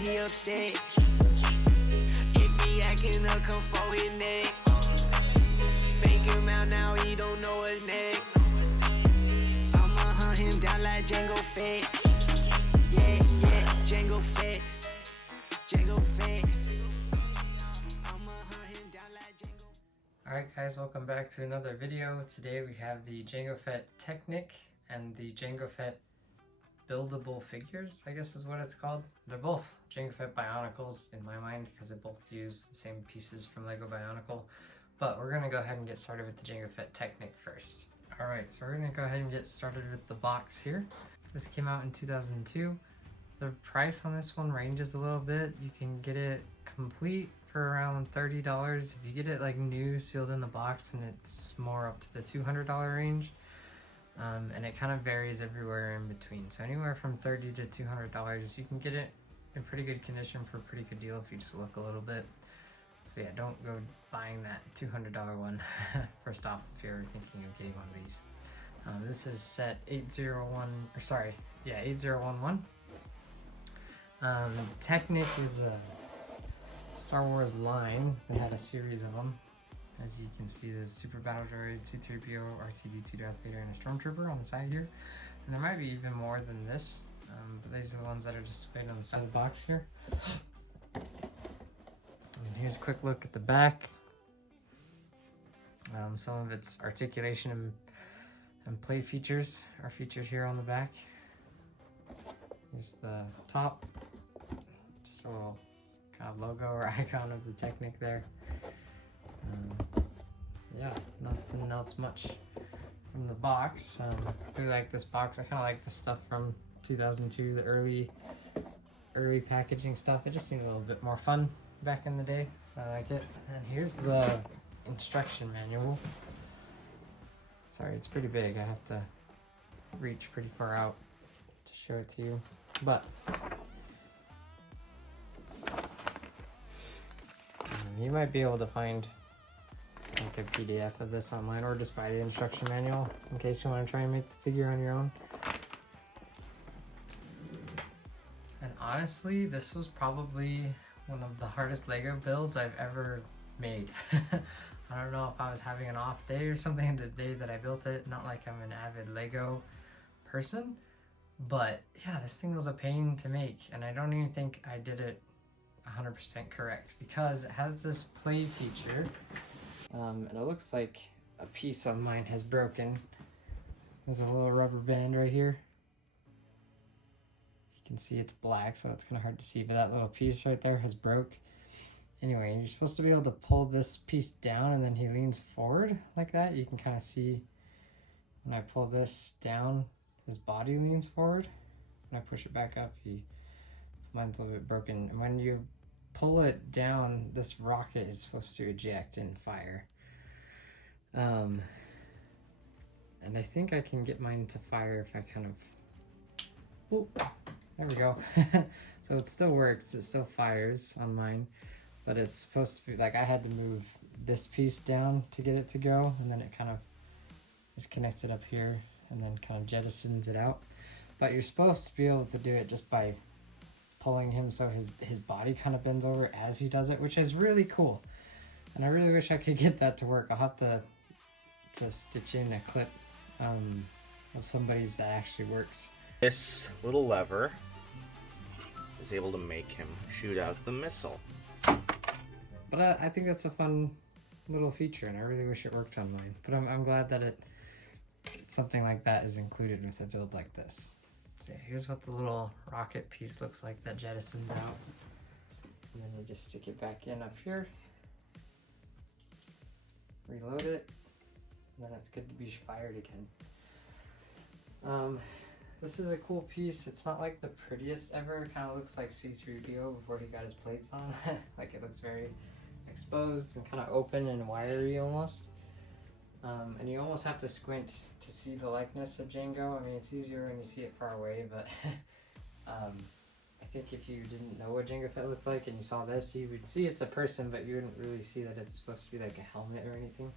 he upset. If he acting up, come for his neck. Fake him out now, he don't know his neck. I'ma hunt him down like Jango Fett. Yeah, yeah, Jango Fett. Jango Fett. I'ma hunt him down like Jango. Alright guys, welcome back to another video. Today we have the Jango Fett Technic and the Jango Fett Buildable figures, I guess is what it's called. They're both Jango Fett Bionicles in my mind because they both use the same pieces from Lego Bionicle. But we're going to go ahead and get started with the Jango Fett Technic first. Alright, so we're going to go ahead and get started with the box here. This came out in 2002. The price on this one ranges a little bit. You can get it complete for around $30. If you get it like new, sealed in the box, and it's more up to the $200 range. And it kind of varies everywhere in between. So anywhere from $30 to $200, you can get it in pretty good condition for a pretty good deal if you just look a little bit. So yeah, don't go buying that $200 one first off if you're thinking of getting one of these. This is set 8011. Technic is a Star Wars line. They had a series of them. As you can see, there's Super Battle Droid, C-3PO, R2-D2, Darth Vader, and a Stormtrooper on the side here. And there might be even more than this, but these are the ones that are displayed on the side of the box here. And here's a quick look at the back. Some of its articulation and play features are featured here on the back. Here's the top, just a little kind of logo or icon of the Technic there. Yeah, nothing else much from the box. I really like this box. I kind of like the stuff from 2002, the early packaging stuff. It just seemed a little bit more fun back in the day, so I like it. And here's the instruction manual. Sorry, it's pretty big. I have to reach pretty far out to show it to you, but you might be able to find like a PDF of this online, or just buy the instruction manual in case you want to try and make the figure on your own. And honestly, this was probably one of the hardest Lego builds I've ever made. I don't know if I was having an off day or something the day that I built it. Not like I'm an avid Lego person, but yeah, this thing was a pain to make, and I don't even think I did it 100% correct because it has this play feature. And it looks like a piece of mine has broken. There's a little rubber band right here. You can see it's black, so it's kind of hard to see, but that little piece right there has broke. Anyway, you're supposed to be able to pull this piece down, and then he leans forward like that. You can kind of see when I pull this down, his body leans forward. When I push it back up, mine's a little bit broken. And when you pull it down, this rocket is supposed to eject and fire. And I think I can get mine to fire if I kind of... Oh, there we go. So it still works, it still fires on mine, but it's supposed to be like I had to move this piece down to get it to go, and then it kind of is connected up here and then kind of jettisons it out. But you're supposed to be able to do it just by pulling him so his body kind of bends over as he does it, which is really cool. And I really wish I could get that to work. I'll have to stitch in a clip of somebody's that actually works. This little lever is able to make him shoot out the missile. But I think that's a fun little feature, and I really wish it worked on mine. But I'm glad that something like that is included with a build like this. So yeah, here's what the little rocket piece looks like that jettisons out. And then you just stick it back in up here. Reload it. And then it's good to be fired again. This is a cool piece. It's not like the prettiest ever. It kind of looks like C-3PO before he got his plates on. Like it looks very exposed and kind of open and wiry almost. And you almost have to squint to see the likeness of Jango. I mean, it's easier when you see it far away, but I think if you didn't know what Jango Fett looked like and you saw this, you would see it's a person, but you wouldn't really see that it's supposed to be like a helmet or anything.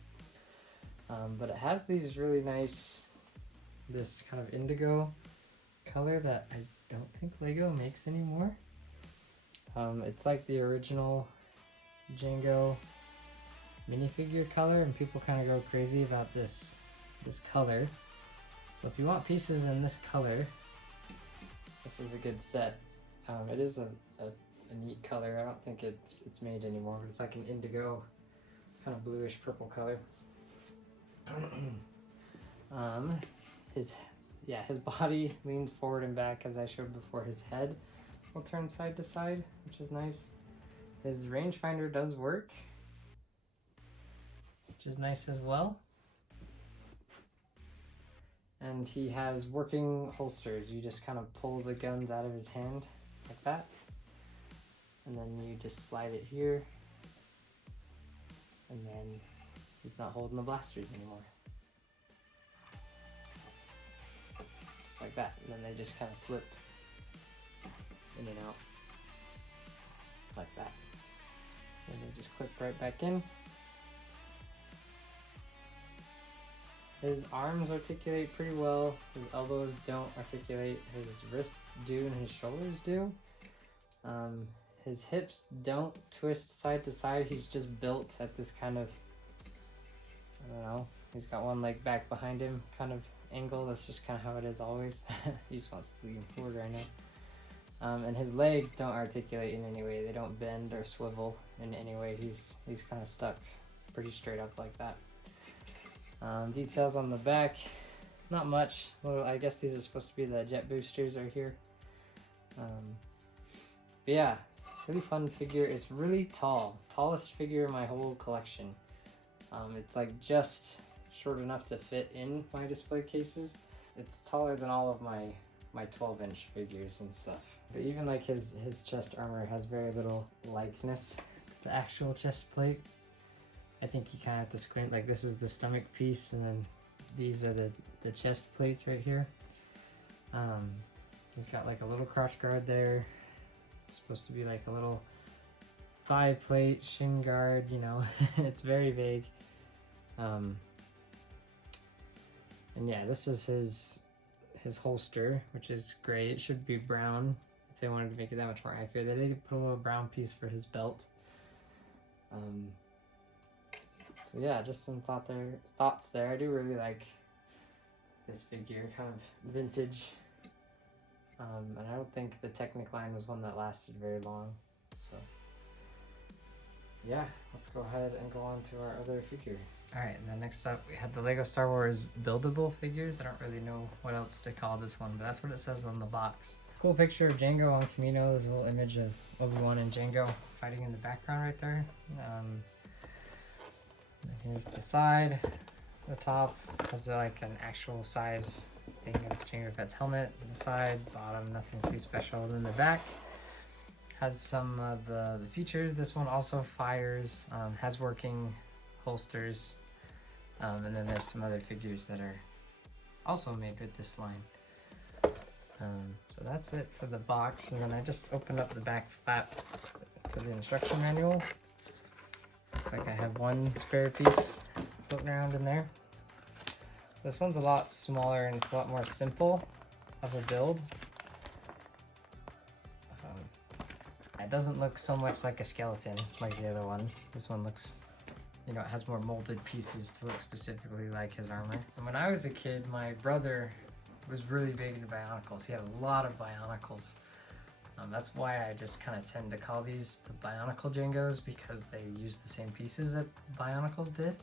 But it has these really nice, this kind of indigo color that I don't think Lego makes anymore. It's like the original Jango minifigure color, and people kind of go crazy about this color. So if you want pieces in this color, this is a good set. It is a neat color. I don't think it's made anymore, but it's like an indigo kind of bluish purple color. His body leans forward and back, as I showed before. His head will turn side to side, which is nice. His rangefinder does work, which is nice as well. And he has working holsters. You just kind of pull the guns out of his hand like that, and then you just slide it here, and then he's not holding the blasters anymore. Just like that, and then they just kind of slip in and out like that. And they just clip right back in. His arms articulate pretty well. His elbows don't articulate. His wrists do, and his shoulders do. His hips don't twist side to side. He's just built at this kind of, I don't know, he's got one leg back behind him kind of angle. That's just kind of how it is always. He just wants to lean forward right now. And his legs don't articulate in any way. They don't bend or swivel in any way. He's kind of stuck pretty straight up like that. Details on the back, not much. Well, I guess these are supposed to be the jet boosters right here. But yeah, really fun figure. It's really tall. Tallest figure in my whole collection. It's like just short enough to fit in my display cases. It's taller than all of my 12-inch figures and stuff. But even like his chest armor has very little likeness to the actual chest plate. I think you kind of have to squint. Like, this is the stomach piece, and then these are the chest plates right here. He's got like a little crotch guard there. It's supposed to be like a little thigh plate, shin guard, you know. It's very vague. And yeah, this is his holster, which is great. It should be brown if they wanted to make it that much more accurate. They did put a little brown piece for his belt. So yeah, just some thoughts there. I do really like this figure, kind of vintage. And I don't think the Technic line was one that lasted very long. So yeah, let's go ahead and go on to our other figure. Alright, and then next up we have the Lego Star Wars Buildable figures. I don't really know what else to call this one, but that's what it says on the box. Cool picture of Jango on Kamino. There's a little image of Obi-Wan and Jango fighting in the background right there. Here's the side. The top has like an actual size thing of Jango Fett's helmet. The side, bottom, nothing too special. Then the back has some of the features. This one also fires, has working holsters, and then there's some other figures that are also made with this line. So that's it for the box, and then I just opened up the back flap for the instruction manual. Looks like I have one spare piece floating around in there. So this one's a lot smaller and it's a lot more simple of a build. It doesn't look so much like a skeleton like the other one. This one looks, you know, it has more molded pieces to look specifically like his armor. And when I was a kid, my brother was really big into Bionicles. He had a lot of Bionicles. That's why I just kind of tend to call these the Bionicle Jangos, because they use the same pieces that Bionicles did.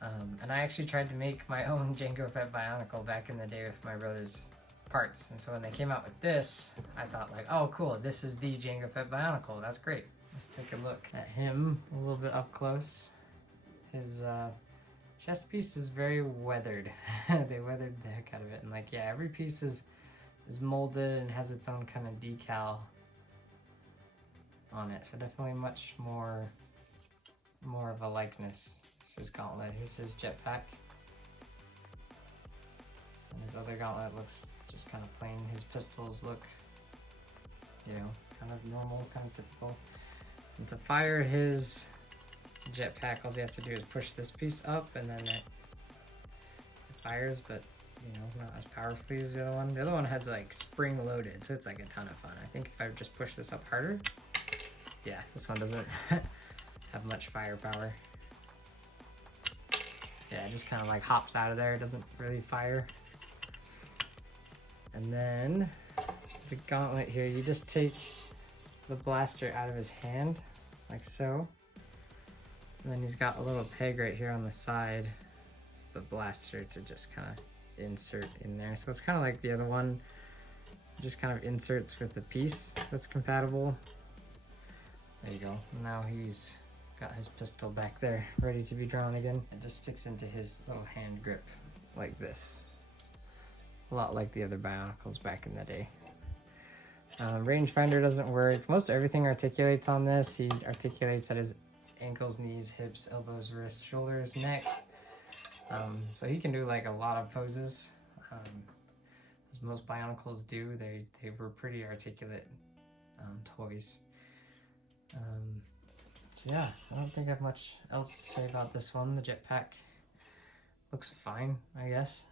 And I actually tried to make my own Jango Fett Bionicle back in the day with my brother's parts. And so when they came out with this, I thought like, oh cool, this is the Jango Fett Bionicle. That's great. Let's take a look at him a little bit up close. His chest piece is very weathered. They weathered the heck out of it. And like, yeah, every piece is molded and has its own kind of decal on it, so definitely much more of a likeness. This is his gauntlet. Here's his jetpack, and his other gauntlet looks just kind of plain. His pistols look, you know, kind of normal, kind of typical. And to fire his jetpack, all you have to do is push this piece up, and then it fires. But you know, not as powerfully as the other one. The other one has like spring loaded, so it's like a ton of fun. I think if I just push this up harder, yeah, this one doesn't have much firepower. Yeah, it just kind of like hops out of there. It doesn't really fire. And then the gauntlet here, you just take the blaster out of his hand, like so. And then he's got a little peg right here on the side, the blaster to just kind of insert in there. So it's kind of like the other one, just kind of inserts with the piece that's compatible. There you go. Now he's got his pistol back there, ready to be drawn again. It just sticks into his little hand grip like this. A lot like the other Bionicles back in the day. Rangefinder doesn't work. Most everything articulates on this. He articulates at his ankles, knees, hips, elbows, wrists, shoulders, neck. So he can do like a lot of poses. As most Bionicles do, they were pretty articulate toys. So yeah, I don't think I have much else to say about this one. The jetpack looks fine, I guess.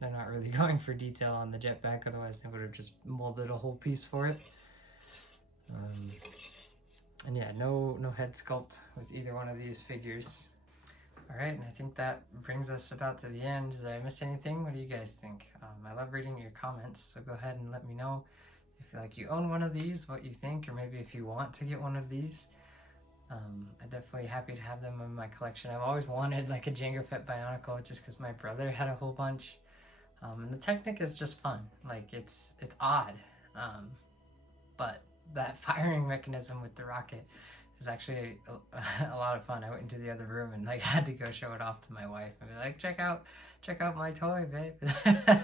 They're not really going for detail on the jetpack, otherwise they would have just molded a whole piece for it. And yeah, no head sculpt with either one of these figures. Alright, and I think that brings us about to the end. Did I miss anything? What do you guys think? I love reading your comments, so go ahead and let me know if you own one of these, what you think, or maybe if you want to get one of these. I'm definitely happy to have them in my collection. I've always wanted like a Jango Fett Bionicle just because my brother had a whole bunch. And the Technic is just fun. Like it's odd, but that firing mechanism with the rocket is actually a lot of fun. I went into the other room and like had to go show it off to my wife and be like, check out my toy, babe.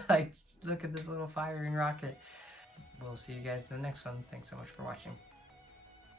Like, look at this little firing rocket. We'll see you guys in the next one. Thanks so much for watching.